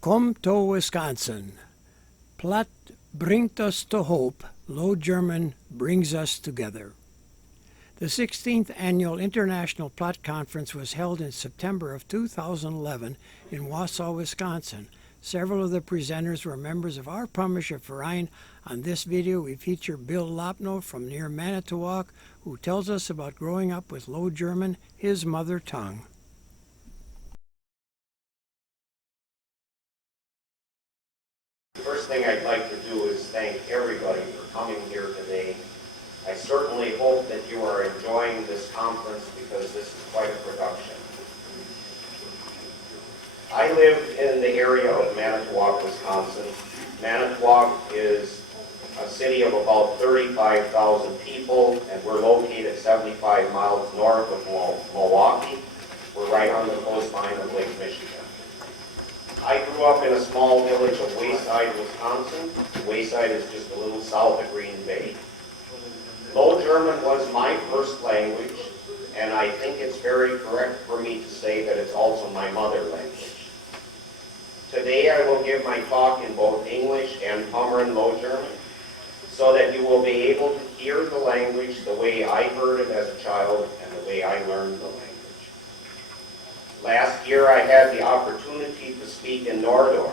Kom to Wisconsin. Platt bringt us to hope. Low German brings us together. The 16th Annual International Platt Conference was held in September of 2011 in Wausau, Wisconsin. Several of the presenters were members of our Pommersche Verein. On this video, we feature Bill Loppnow from near Manitowoc, who tells us about growing up with Low German, his mother tongue. The first thing I'd like to do is thank everybody for coming here today. I certainly hope that you are enjoying this conference because this is quite a production. I live in the area of Manitowoc, Wisconsin. Manitowoc is a city of about 35,000 people, and we're located 75 miles north of Milwaukee. We're right on the coastline of Lake Michigan. I grew up in a small village of Wayside, Wisconsin. Wayside is just a little south of Green Bay. Low German was my first language, and I think it's very correct for me to say that it's also my mother language. Today I will give my talk in both English and Pomersch Low German, so that you will be able to hear the language the way I heard it as a child and the way I learned the language. Last year I had the opportunity to speak in Nordor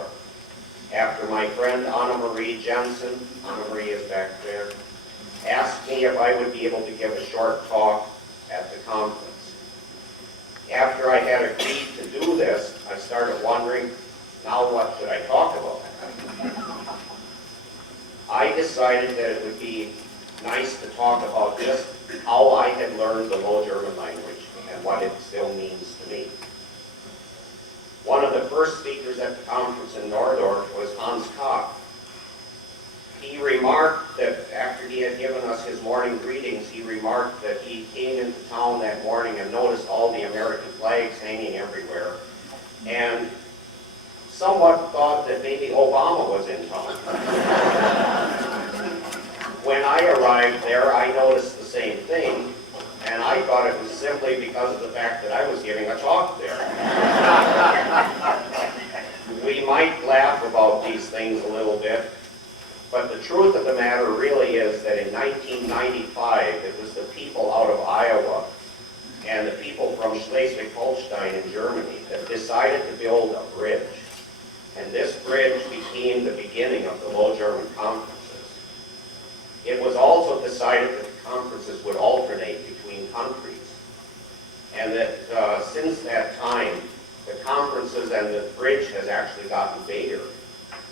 after my friend Anna Marie Jensen, Anna Marie is back there, asked me if I would be able to give a short talk at the conference. After I had agreed to do this, I started wondering, now what should I talk about? I decided that it would be nice to talk about just how I had learned the Low German language and what it still means to me. One of the first speakers at the conference in Nordorf was Hans Koch. He remarked that after he had given us his morning greetings, he remarked that he came into town that morning and noticed all the American flags hanging everywhere, and somewhat thought that maybe Obama was in town. When I arrived there, I noticed the same thing, and I thought it was simply because of the fact that I was giving a talk there. We might laugh about these things a little bit, but the truth of the matter really is that in 1995, it was the people out of Iowa and the people from Schleswig-Holstein in Germany that decided to build a bridge. And this bridge became the beginning of the Low German conferences. It was also decided that the conferences would alternate between countries, and that since that time, the conferences and the bridge has actually gotten bigger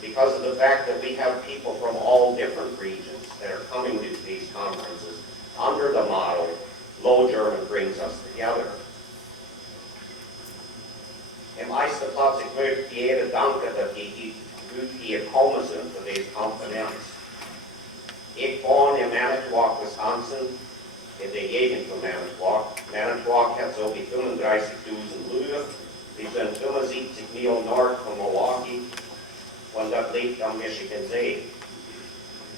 because of the fact that we have people from all different regions that are coming to these conferences under the motto, Low German brings us together. En meeste plaats, ik möchte jeder danken dat je hier komen zijn voor deze conferentie. Ik woon in Manitowoc, Wisconsin, in de gegend van Manitowoc. Manitowoc heeft zo'n 35.000 luiden. Die zijn 75 mijl noord van Milwaukee, want dat ligt aan Michigan Zee.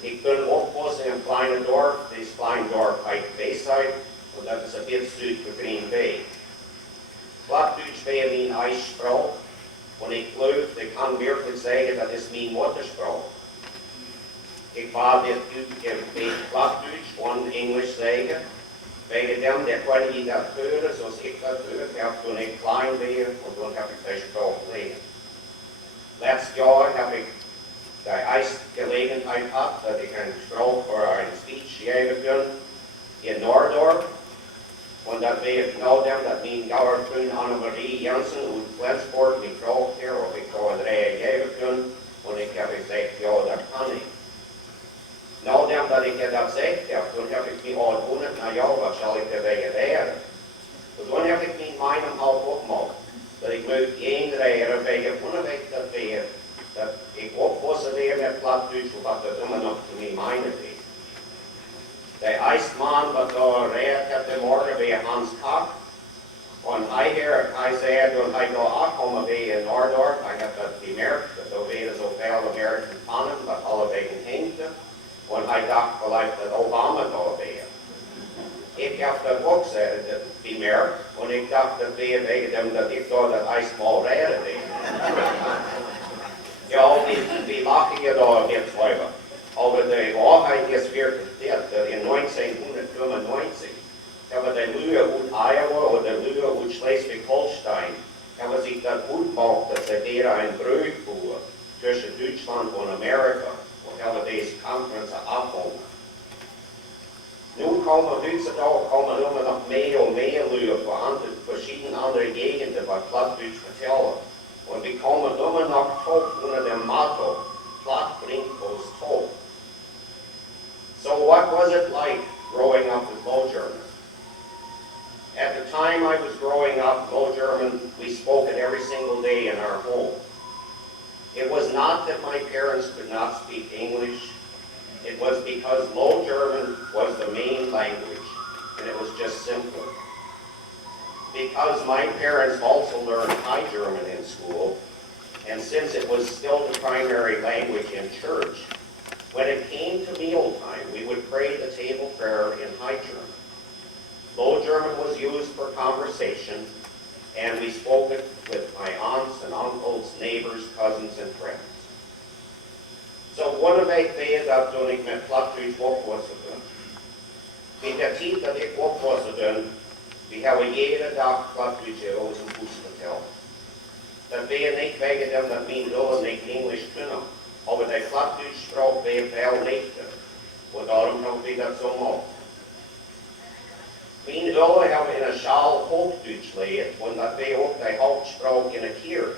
Ik ben opgevoed in een kleine dorp. Dit kleine dorp heet Wayside, en dat is een beetje zuid van Green Bay. Plattdütsch wäre mijn Eissprache, und ich glaube, ich kann wirklich sagen, das ist meine Muttersprache. Ich war mit Plattdütsch und Englisch sagen, wegen dem, der konnte ich das hören, so ich das gehört habe, als ich klein war, und dann habe ich die Sprache gelernt. Letztes Jahr habe ich die erste Gelegenheit gehabt, dass ich eine Sprache oder eine Speech geben kann in Nordorf. Und das wäre genau dem, dass mein Gauer Freund Anna Marie Jensen aus Flensburg mich gefragt hat, ob ich da eine Reihe geben kann. Und ich habe gesagt, ja, das kann ich. Genau dem, dass ich das gesagt habe, dann habe ich mich auch gewundert, na ja, was soll ich dabei lehren? Und dann habe ich meine Meinung halt aufgemacht, dass ich möchte eine Reihe wegen unabhängig das wäre, dass ich aufpassen wäre mit Plattdütsch, was das immer noch zu mir meinen will. Der erste Mann, was da redet heute Morgen, war Hans Koch. Und er sagte, und er da angekommen war in Nordorf, ich habe das gemerkt, dass da wäre so viele Amerikaner Pannen, was alle wegen hinkten. Und ich dachte vielleicht, dass Obama da wäre. Ich habe das auch gemerkt, und ich dachte, das wäre wegen dem, dass ich da das erste Mal rede. mache je da jetzt weiter. Aber die Wahrheit ist wirklich das, in 1995 haben die Lüge und Iowa oder Lüge und Schleswig-Holstein haben sich das gut gemacht, dass sie da ein Brüch fuhr zwischen Deutschland und Amerika und haben diese Konferenz abgehoben. Nun kommen heutzutage immer noch mehr und mehr Leute von verschiedenen anderen Gegenden, was Plattdeutsch vertellen. Und wir kommen immer noch top unter dem Motto, Platt bringt uns top. So what was it like growing up with Low German? At the time I was growing up, Low German, we spoke it every single day in our home. It was not that my parents could not speak English. It was because Low German was the main language, and it was just simpler. Because my parents also learned High German in school, and since it was still the primary language in church, when it came to mealtime, we would pray the table prayer in High German. Low German was used for conversation, and we spoke it with my aunts and uncles, neighbors, cousins, and friends. Så one of ik weet dat toen ik met Plattdeutsch opwassen ben. In de tijd dat ik opwassen ben, we hebben iedere dag Plattdeutsch in onze huis verteld. Dat ben niet wegen dem dat mijn ouders niet Engels kunnen, maar de Plattdeutsch spraak ben veel lichter. En daarom hebben we dat zo gemaakt. Mijn ouders hebben in een schaal Hoogduits geleerd, en dat ben ook de hoofdspraak in een keer.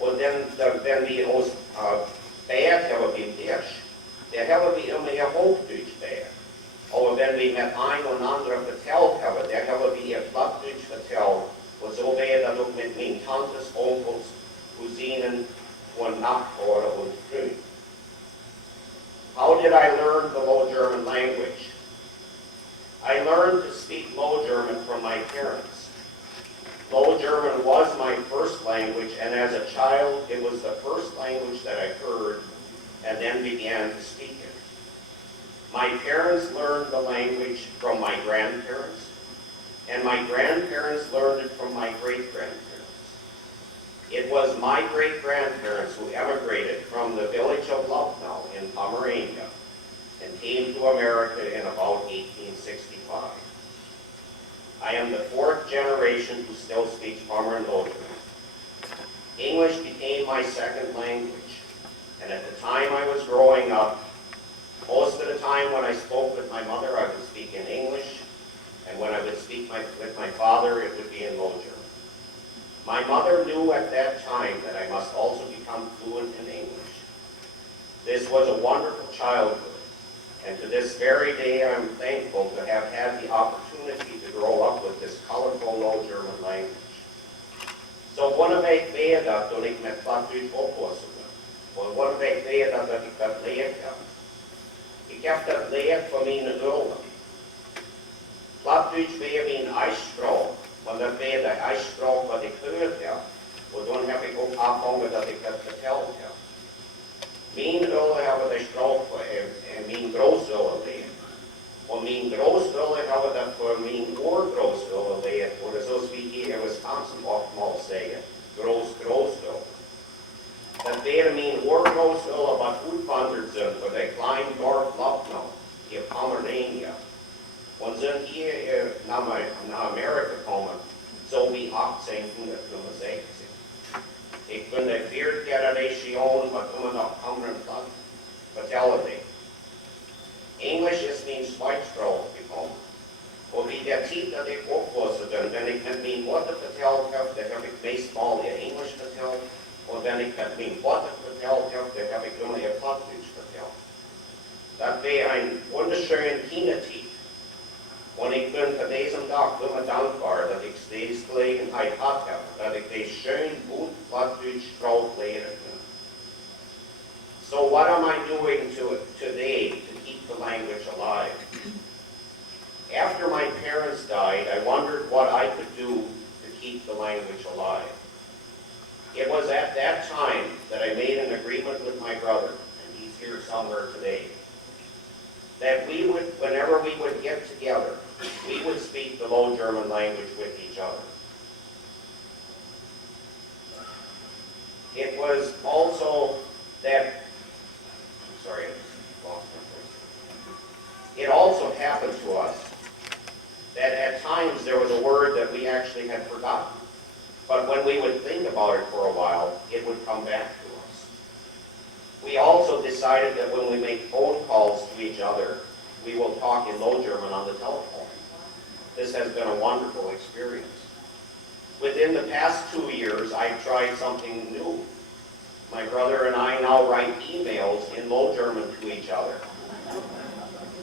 En dan we ons Bad hebben we Deutsch, daar hebben we immer Hoogduits bij. Aber wenn wir mit ein und anderen vertellt haben, daar hebben we ihr Plattdeutsch vertellt, und so wäre das auch mit meinen Tantes, Onkels, Cousinen und Nachbarn und Freunden. How did I learn the Low German language? I learned to speak Low German from my parents. Low German was my first language, and as a child, it was the first language that I heard and then began to speak it. My parents learned the language from my grandparents, and my grandparents learned it from my great-grandparents. It was my great-grandparents who emigrated from the village of Loppnow in Pomerania and came to America in about 1865. I am the fourth generation who still speaks Pomeranian Low German. English became my second language, and at the time I was growing up, most of the time when I spoke with my mother, I would speak in English, and when I would speak with my father, it would be in Low German. My mother knew at that time that I must also become fluent in English. This was a wonderful childhood. And to this very day, I'm thankful to have had the opportunity to grow up with this colorful Low German language. So one of ik weet dat toen ik met Plattdeutsch opwassen ben. One of ik weet dat ik dat leerd heb. Ik heb dat leerd van mijn ouders. Plattdeutsch weer mijn uitspraak, want dat weer de uitspraak wat ik gehoord heb. En dan heb ik ook afgehangen dat ik dat verteld heb. Mijn ouders hebben de spraak en mijn grootouders geleerd. En mijn grootouders hebben dat voor mijn oorgrootouders geleerd. Of zoals we hier in Wisconsin oftmals zeggen, grootouders. Dat waren mijn oorgrootouders wat uitwanderd zijn voor de kleine dorp Loppnow in Pomerania. En zijn hier naar Amerika gekomen, zo wie 1865. Ik ben de vierde generation wat immer nog anderen vertellen. English is mijn zwaaitspraak gekomen. En wie der tijd dat ik opwassen ben ik met mijn moeder verteld heb, dan heb ik meestal in English verteld. En wenn ik met mijn vader verteld heb, dan heb ik immer in Plattdeutsch verteld. Dat was een wunderschöne Kindertijd. En ik ben voor deze dag immer dankbaar dat ik deze gelegenheid had heb, dat ik deze schön gut Plattdeutsch spraak leren kan. So what am I doing today to keep the language alive? After my parents died, I wondered what I could do to keep the language alive. It was at that time that I made an agreement with my brother, and he's here somewhere today, that we would, whenever we would get together, we would speak the Low German language with each other. It was also that actually had forgotten. But when we would think about it for a while, it would come back to us. We also decided that when we make phone calls to each other, we will talk in Low German on the telephone. This has been a wonderful experience. Within the past 2 years, I've tried something new. My brother and I now write emails in Low German to each other.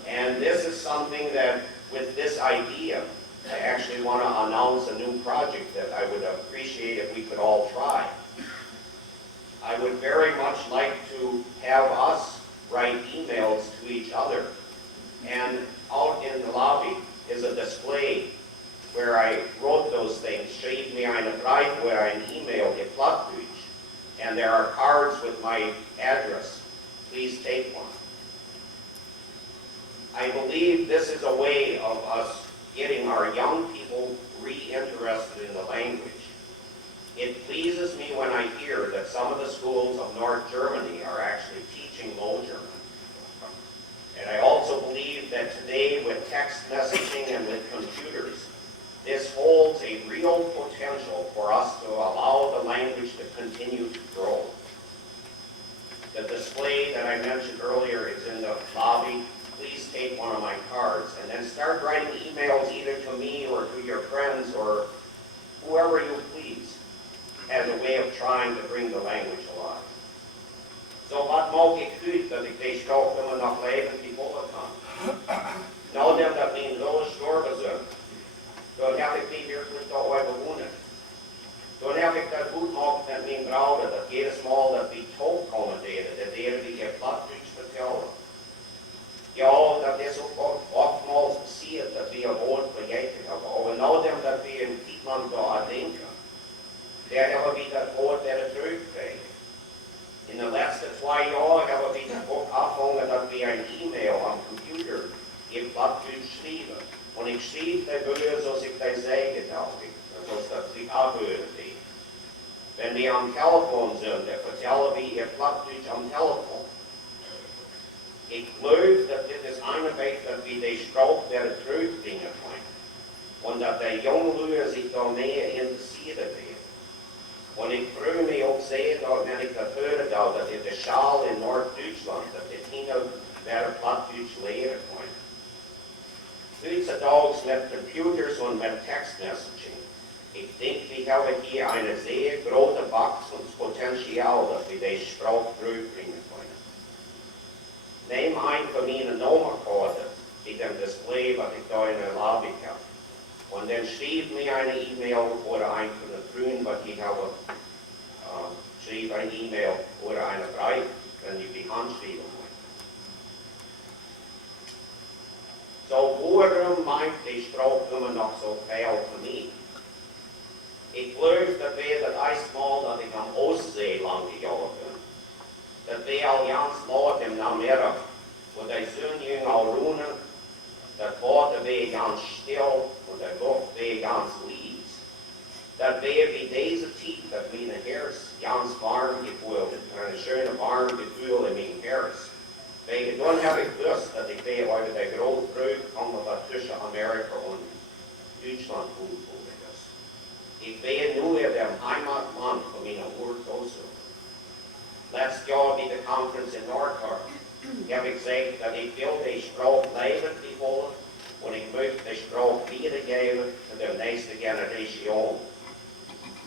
And this is something that, with this idea, I actually want to announce a new project that I would appreciate if we could all try. I would very much like to have us write emails to each other. And out in the lobby is a display where I wrote those things. Schrieb mir eine Brief oder ein E-Mail in Plattdütsch. And there are cards with my address. Please take one. I believe this is a way of us getting our young people reinterested in the language. It pleases me when I hear that some of the schools of North Germany are actually teaching Low German. And I also believe that today, with text messaging and with computers, this holds a real potential for us to allow the language to continue to grow. The display that I mentioned earlier is in the lobby. Please take one of my cards and then start writing emails either to me or to your friends or whoever you please as a way of trying to bring the language alive. So wat maak ik goed dat ik deze stoffen nog levend bevolgen kan? Nou dat dat mijn zoon gestorven zijn, dan heb ik die werkelijk toch overwonnen. Dan heb ik dat goed gemaakt met mijn vrouw, dat jedes Mal dat we toekomen deden, dat deden we hier Plattdütsch vertellen. Ja, dat is ook oftmals passiert, dat we een woord vergeten hebben. Aber nou dat we in Friedland daar denken, daar hebben we dat woord weer teruggekregen. In de laatste 2 jaar hebben we ook afgehangen dat we een e-mail am Computer in Plattdütsch schrijven. En ik schreef die woorden zoals ik die zei, dacht ik, zoals dat ik afhoorde deed. Wenn wir am Telefon sind, dan vertellen we in Plattdütsch am Telefon. Ik geloof dat dit is een weg dat we die spraak weer terugbrengen kunnen. En dat de jongelui zich daar meer interesseren werden. En ik freue mich ook zeer dat wenn ik dat hoor, dat in de schaal in Noord-Duitsland, dat de kinderen weer Plattdütsch leren kunnen. Heutzutage met computers en met textmessaging. Ik denk, we hebben hier een zeer grote wachstumspotentiaal dat we deze spraak terugbrengen kunnen. Neem een van mijn nummerkaarten in dem display wat ik daar in de lobby heb. En dan schreef mir eine E-Mail oder ein von den Frühen, was ich habe, schrieb eine E-Mail oder eine Brief, wenn ich die Hand schreiben wollte. So, warum meint die Sprache immer noch so viel für mich? Ich glaube, dass wir das erste Mal, dass ich am Ostsee lang gegangen bin, dass wir al ganz laut im Namera, wo die Söhne al ruhen, das Water wäre ganz still und der Luft wäre ganz lies. Das wäre wie diese Zeit, dass mein Herz ganz warm gefühlt ist, ein schönes warmes Gefühl in meinem Herz. Weil dann habe ich gewusst, dass ich wäre über der große Brücke komme, was zwischen Amerika und Deutschland gut ist. Ich wäre nur der Heimatland von meiner Urgroßeltern. Letztes Jahr bei der Conference in Nordhart. Ich habe gesagt, dass ich will die Sprache lebend befolgen und ich möchte die Sprache wiedergeben für die nächste Generation.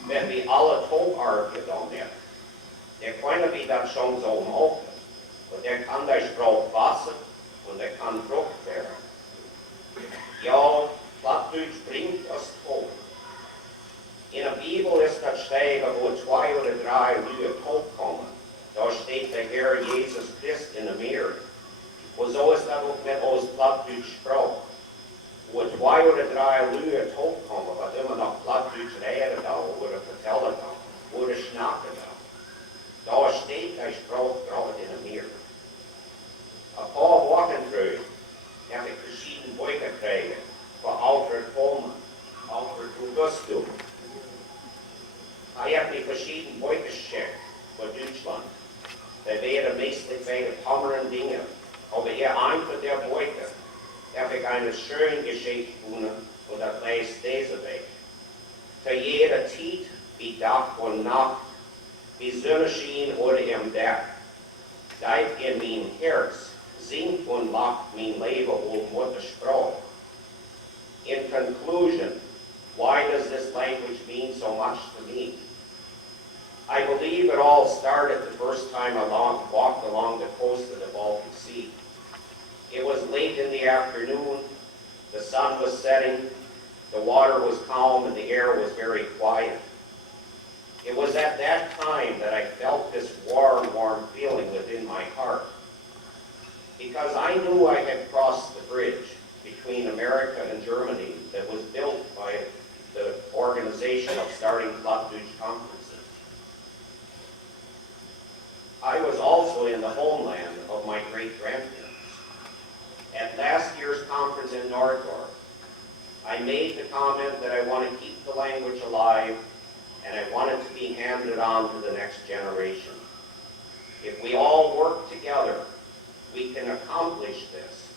Wenn wir alle Toparbeit damit, dann können wir das schon so machen. Und der kann die Sprache fassen und der kann Frucht werden. Ja, Plattdütsch bringt das Tod. In der Bibel ist das stehen, wo 2 oder 3 Leute tot kommen. Da steht der Herr Jesus Christ in der Meer. Und so ist das auch mit uns Plattdütsch Sprache. Wo 2 oder 3 Leute tot kommen, was immer noch Plattdütsch reden da, oder vertellen da, oder schnacken da. Da steht die Sprache gerade in der Meer. Ein paar Wochen früh habe ich verschiedene Bücher gekriegt von Alfred Pullman, Alfred Augusto. Er hat mir verschiedene Bücher geschickt von Deutschland. Die wären meistens wegen anderen Dingen. Aber ein von der Bücher habe ich eine schöne Geschichte gefunden und das heißt diese Weg. Te jede tijd, wie dag en nacht, wie zonneschijn oder im dek. Dijt in mijn herz, zingt en lacht mijn leven op muttersprache. In conclusion, why does this language mean so much to me? I believe it all started the first time I walked along the coast of the Baltic Sea. It was late in the afternoon, the sun was setting, the water was calm, and the air was very quiet. It was at that time that I felt this warm feeling within my heart, because I knew I had crossed the bridge between America and Germany that was built by the organization of starting Plattsdüütsch conferences. I was also in the homeland of my great-grandparents. At last year's conference in Northdorf, I made the comment that I want to keep the language alive and I want it to be handed on to the next generation. If we all work together, we can accomplish this,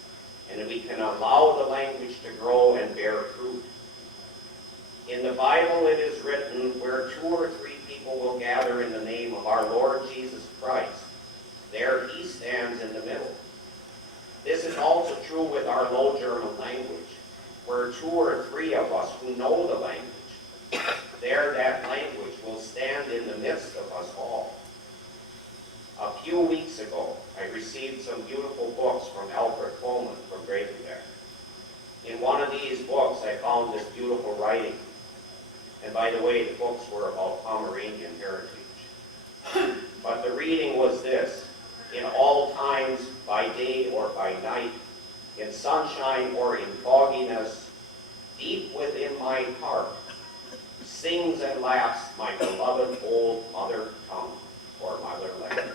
and we can allow the language to grow and bear fruit. In the Bible it is written, where 2 or 3 people will gather in the name of our Lord Jesus Christ, there he stands in the middle. This is also true with our Low German language, where 2 or 3 of us who know the language, there that language will stand in the midst of us all. A few weeks ago, I received some beautiful books from Alfred Coleman from Gravenbeck. In one of these books, I found this beautiful writing. And by the way, the books were about Pomeranian heritage. But the reading was this: in all times, by day or by night, in sunshine or in fogginess, deep within my heart, sings and laughs my beloved old mother tongue, or motherland.